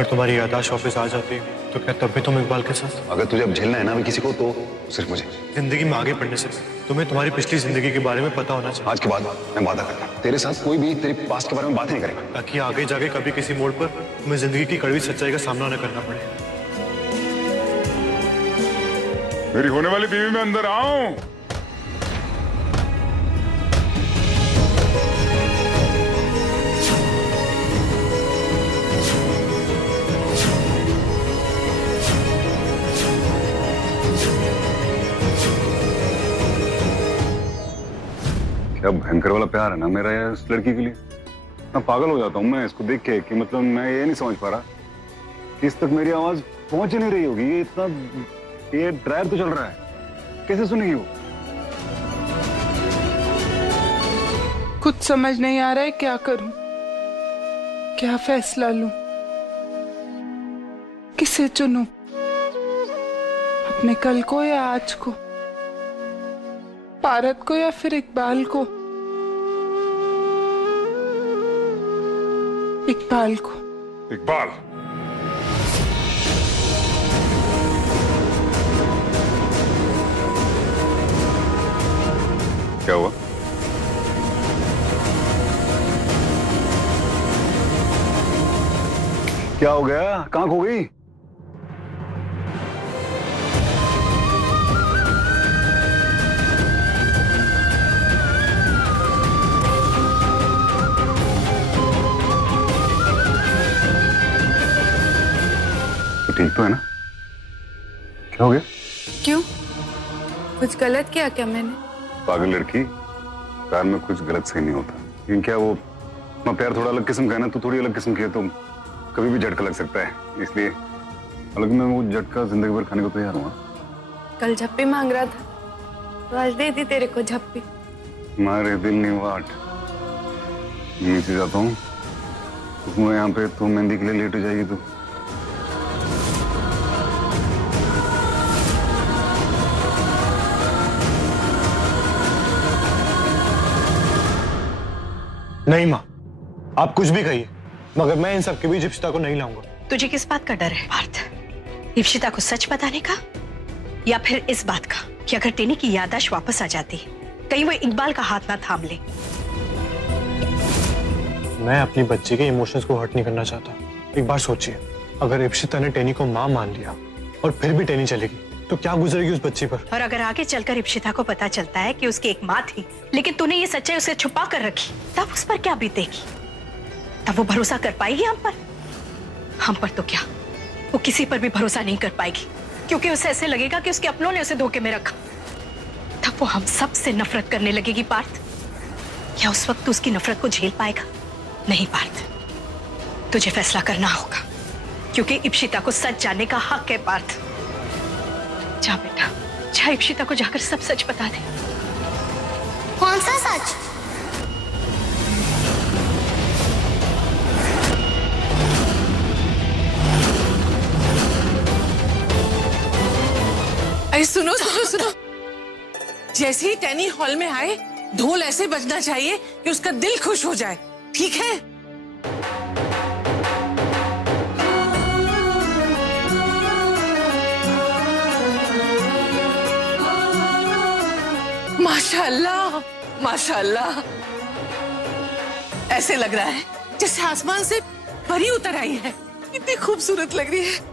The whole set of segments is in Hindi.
अगर तुम्हारी याददाश्त वापस आ जाती तो क्या तब भी तुम इकबाल के साथ? अगर तुझे अब झेलना है ना भी किसी को तो सिर्फ मुझे। जिंदगी में आगे बढ़ने से तुम्हें तुम्हारी पिछली जिंदगी के बारे में पता होना चाहिए। आज के बाद मैं वादा करता हूं तेरे साथ कोई भी तेरे पास्ट के बारे में बात नहीं करेगा, ताकि आगे जाके कभी किसी मोड़ पर तुम्हें जिंदगी की कड़वी सच्चाई का सामना न करना पड़े। मेरी होने वाली बीवी में अंदर आओ। क्या भयंकर वाला प्यार है ना मेरा यार इस लड़की के लिए। मैं पागल हो जाता हूँ मैं इसको देख के कि मतलब मैं ये नहीं समझ पा रहा कि इस तक मेरी आवाज पहुंच ही नहीं रही होगी। ये इतना ये ड्रायर तो चल रहा है, कैसे सुनेगी वो? कुछ समझ नहीं आ रहा है क्या करूं, क्या फैसला लूं, किसे चुनूं, अपने कल को या आज को, पारत को या फिर इकबाल को? इकबाल को। इकबाल क्या हुआ? क्या हो गया? कहाँ खो गई? तो ठीक तो है ना? क्या हो गया? क्यों, कुछ गलत किया क्या मैंने? पागल लड़की, प्यार में कुछ गलत सही नहीं होता। लेकिन क्या वो अपना प्यार थोड़ा अलग किस्म का है ना, तू थोड़ी अलग किस्म की है तो कभी भी झटका लग सकता है, इसलिए अलग में वो झटका जिंदगी भर खाने को तैयार हुआ। कल झप्पी मांग रहा था तो आज दे दी तेरे को झप्पी। मारे दिल नहीं वाट। नीचे जाता हूँ तो यहाँ पे तू मेहंदी के लिए लेट हो जाएगी। तू नहीं माँ, आप कुछ भी कहिए मगर मैं इन सब के बीच इप्सिता को नहीं लाऊंगा। तुझे किस बात का डर है पार्थ? इप्सिता को सच बताने का या फिर इस बात का कि अगर टेनी की याददाश्त वापस आ जाती कहीं वो इकबाल का हाथ ना थाम ले? मैं अपनी बच्ची के इमोशंस को हर्ट नहीं करना चाहता। एक बार सोचिए, अगर इप्सिता ने टेनी को मां मान लिया और फिर भी टेनी चलेगी तो क्या गुजरेगी उस बच्ची पर? और अगर आगे चलकर इप्सिता को पता चलता है कि उसकी एक माँ थी लेकिन तूने ये सच्चाई उसे छुपा कर रखी, तब उस पर क्या बीतेगी? तब वो भरोसा कर पाएगी हम पर? हम पर तो क्या, वो किसी पर भी भरोसा नहीं कर पाएगी क्योंकि उसे ऐसे लगेगा कि उसके अपनों ने उसे धोखे में रखा। तब वो हम सब से नफरत करने लगेगी। पार्थ, क्या उस वक्त तू उसकी नफरत को झेल पाएगा? नहीं पार्थ, तुझे फैसला करना होगा क्योंकि इप्सिता को सच जानने का हक है। पार्थ जा बेटा, जा इप्सिता को जाकर सब सच बता दे। कौन सा सच? अरे सुनो सुनो सुनो, जैसे ही टैनी हॉल में आए ढोल ऐसे बजना चाहिए कि उसका दिल खुश हो जाए, ठीक है? माशाअल्लाह माशाअल्लाह, ऐसे लग रहा है जैसे आसमान से परी उतर आई है। इतनी खूबसूरत लग रही है।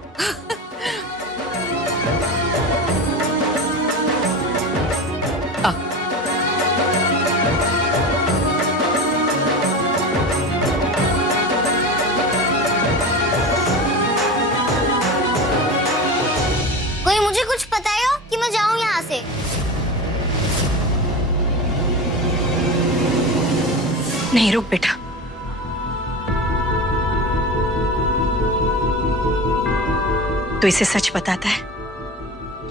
कोई मुझे कुछ बताओ कि मैं जाऊं यहाँ से। नहीं, रुक बेटा। तो इसे सच बताता है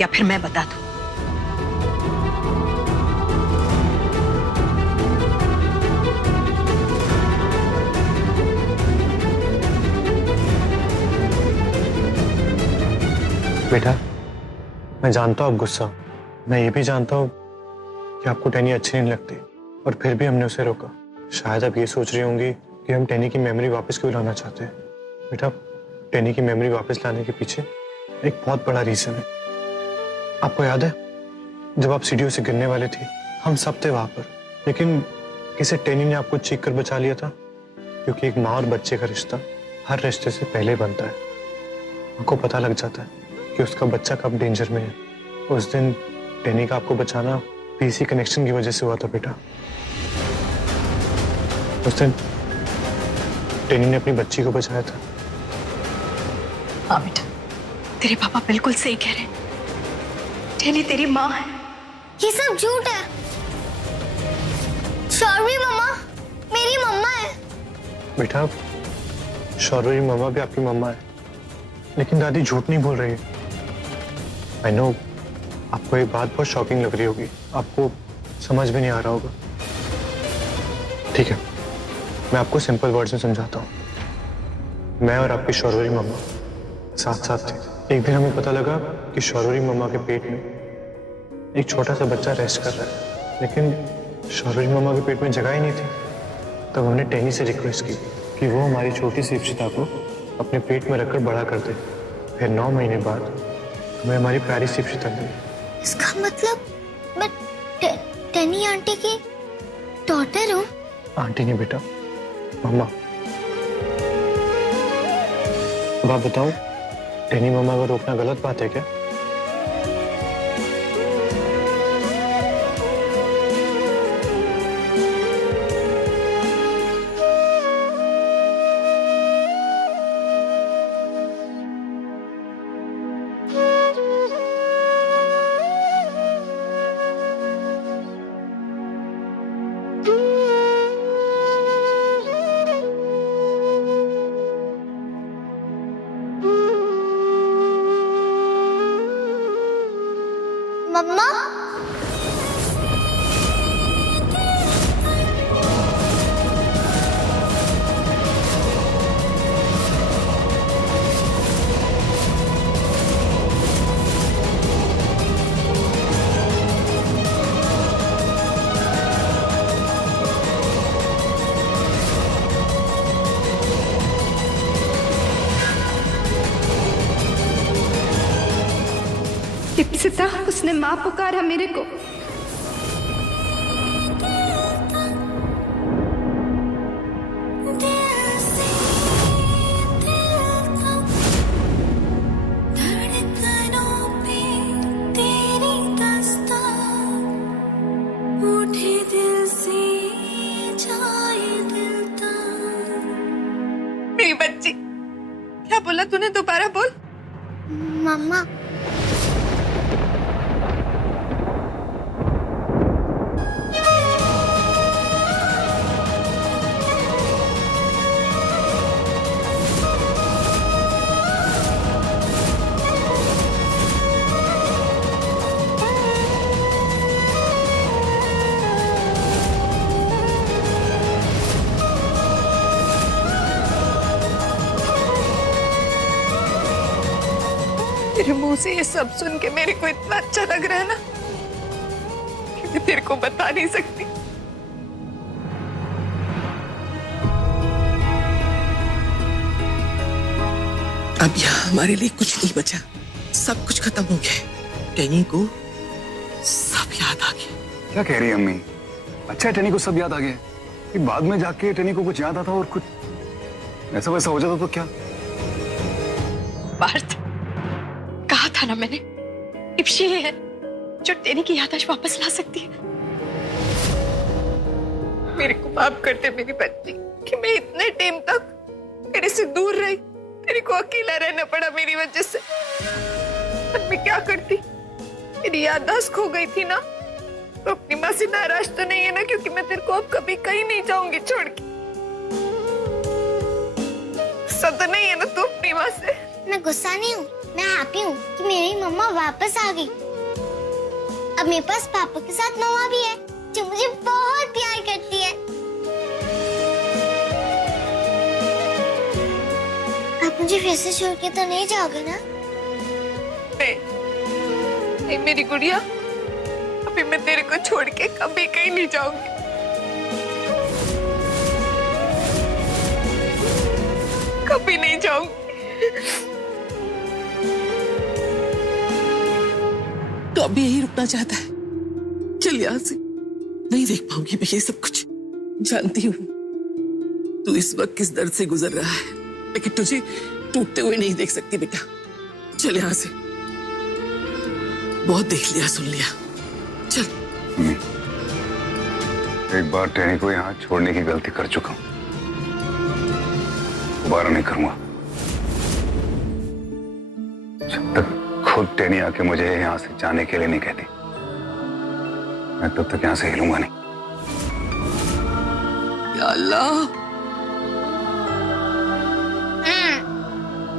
या फिर मैं बता दूं? बेटा, मैं जानता हूँ आप गुस्सा हो, मैं ये भी जानता हूँ कि आपको टैनी अच्छी नहीं लगती और फिर भी हमने उसे रोका। शायद आप ये सोच रही होंगी कि हम टैनी की मेमोरी वापस क्यों लाना चाहते हैं। बेटा, टेनी की मेमोरी वापस लाने के पीछे एक बहुत बड़ा रीजन है। आपको याद है जब आप सीढ़ियों से गिरने वाले थे, हम सब थे वहां पर, लेकिन किसे टेनी ने आपको चीख कर बचा लिया था? क्योंकि एक माँ और बच्चे का रिश्ता हर रिश्ते से पहले बनता है। आपको पता लग जाता है कि उसका बच्चा कब डेंजर में है। उस दिन टेनी का आपको बचाना पीसी कनेक्शन की वजह से हुआ था बेटा। उस दिन टेनी ने अपनी बच्ची को बचाया था। हाँ बेटा, तेरे पापा बिल्कुल सही कह रहे हैं। टेनी तेरी माँ है। ये सब झूठ है। शौर्वी मम्मा मेरी मम्मा है। बेटा, शौर्वी मम्मा भी आपकी मम्मा है, लेकिन दादी झूठ नहीं बोल रही है। आई नो आपको ये बात बहुत शॉकिंग लग रही होगी, आपको समझ में नहीं आ रहा होगा। ठीक है, मैं आपको सिंपल वर्ड्स में समझाता हूँ। मैं और आपकी शौर्वी मम्मा साथ साथ थे। एक दिन हमें पता लगा कि शौर्वी मम्मा के पेट में एक छोटा सा बच्चा रेस्ट कर रहा है, लेकिन शौर्वी मम्मा के पेट में जगह ही नहीं थी। तब हमने टेनी से रिक्वेस्ट की कि वो हमारी छोटी सी इप्सिता को अपने पेट में रखकर बड़ा कर दे। फिर 9 महीने बाद हमें हमारी प्यारी सी इप्सिता मिली। इसका मतलब मैं टेनी आंटी की डॉटर हूँ? आंटी नहीं बेटा, मम्मा। अब आप बताओ, टेनी मम्मा को रोकना गलत बात है क्या? मम्मा इप्सिता, उसने माँ पुकारा मेरे को। मेरी बच्ची, क्या बोला तूने? दोबारा बोल। मम्मा तेरे मुंह से ये सब सुन के मेरे को इतना अच्छा लग रहा है ना कि मैं तेरे को बता नहीं सकती। अब यहाँ हमारे लिए कुछ नहीं बचा, सब कुछ खत्म हो गया। टेनी को सब याद आ गया। क्या कह रही है अम्मी? अच्छा है टेनी को सब याद आ गया। कि बाद में जाके टेनी को कुछ याद आता और कुछ ऐसा वैसा हो जाता तो क्या? पार्थ, कहा था ना मैंने, इप्शी है जो टेनी की याददाश्त वापस ला सकती है। मेरे को माफ कर दे मेरी बच्ची कि मैं इतने टाइम तक तेरे से दूर रही, तेरे को अकेला रहना पड़ा मेरी वजह से। पर मैं क्या करती, मेरी याददाश्त खो गई थी ना, तो अपनी माँ से नाराज तो नहीं है ना, क्योंकि मैं तेरे को अब कभी कहीं नहीं जाऊंगी छोड़ के। गुस्सा तो नहीं है ना तू अपनी माँ से? मैं गुस्सा नहीं हूँ, मैं हैप्पी हूँ कि मेरी मम्मा वापस आ गई। अब मेरे पास पापा के साथ मम्मा भी है जो मुझे बहुत प्यार करती है। आप मुझे फिर से छोड़ के तो नहीं जाओगे ना? नहीं मेरी गुड़िया, अभी मैं तेरे को छोड़ के कभी कहीं नहीं जाऊंगी। कभी नहीं जाऊंगी। तो अब भी यही रुकना चाहता है। चल यहाँ से, नहीं देख पाऊंगी मैं ये सब कुछ। जानती हूँ तू इस वक्त किस दर्द से गुजर रहा है, लेकिन तुझे टूटते हुए नहीं देख सकती बेटा। चल यहाँ से, बहुत देख लिया सुन लिया, चल। एक बार टैनी को यहाँ छोड़ने की गलती कर चुका हूं, दोबारा नहीं करूंगा। जब तक खुद टैनी आके मुझे यहाँ से जाने के लिए नहीं कहती, मैं तब तक यहाँ से हिलूंगा नहीं। या अल्लाह,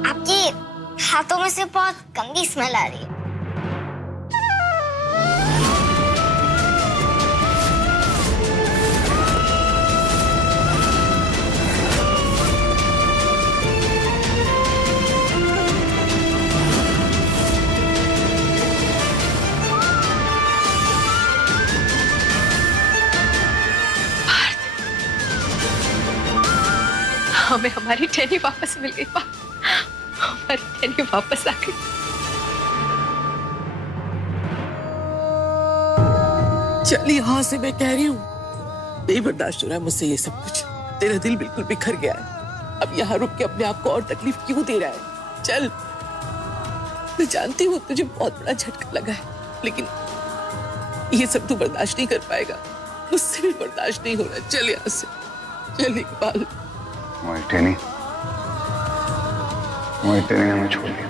आपके हाथों में से बहुत गंदी स्मेल आ रही है। हमें हमारी टैनी वापस मिल गई। हमारी टैनी वापस आ गई। चल यहाँ से, मैं कह रही हूँ नहीं बर्दाश्त हो रहा है मुझसे ये सब कुछ। तेरा दिल बिल्कुल बिखर गया है, अब यहाँ रुक के अपने आप को और तकलीफ क्यों दे रहा है? चल, मैं जानती हूँ तुझे बहुत बड़ा झटका लगा है, लेकिन ये सब तू बर्दाश्त नहीं कर पाएगा, मुझसे भी बर्दाश्त नहीं हो रहा। चल यहाँ से, चल इकबाल। हमारी टैनी ने हमें छोड़ दिया।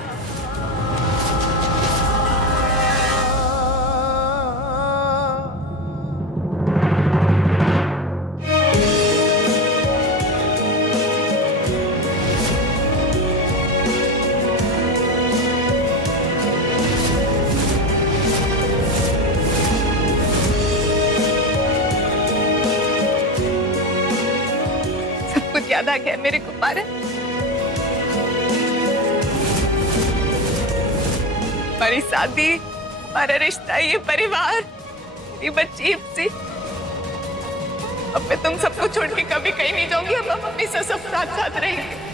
सब कुछ याद आ गया मेरे को पारा। हमारी शादी, हमारा रिश्ता, ये परिवार, मेरी बच्ची इप्सी। अब मैं तुम सबको छोड़ के कभी कहीं नहीं जाऊंगी। अब हम हमेशा सब साथ साथ रहेंगे।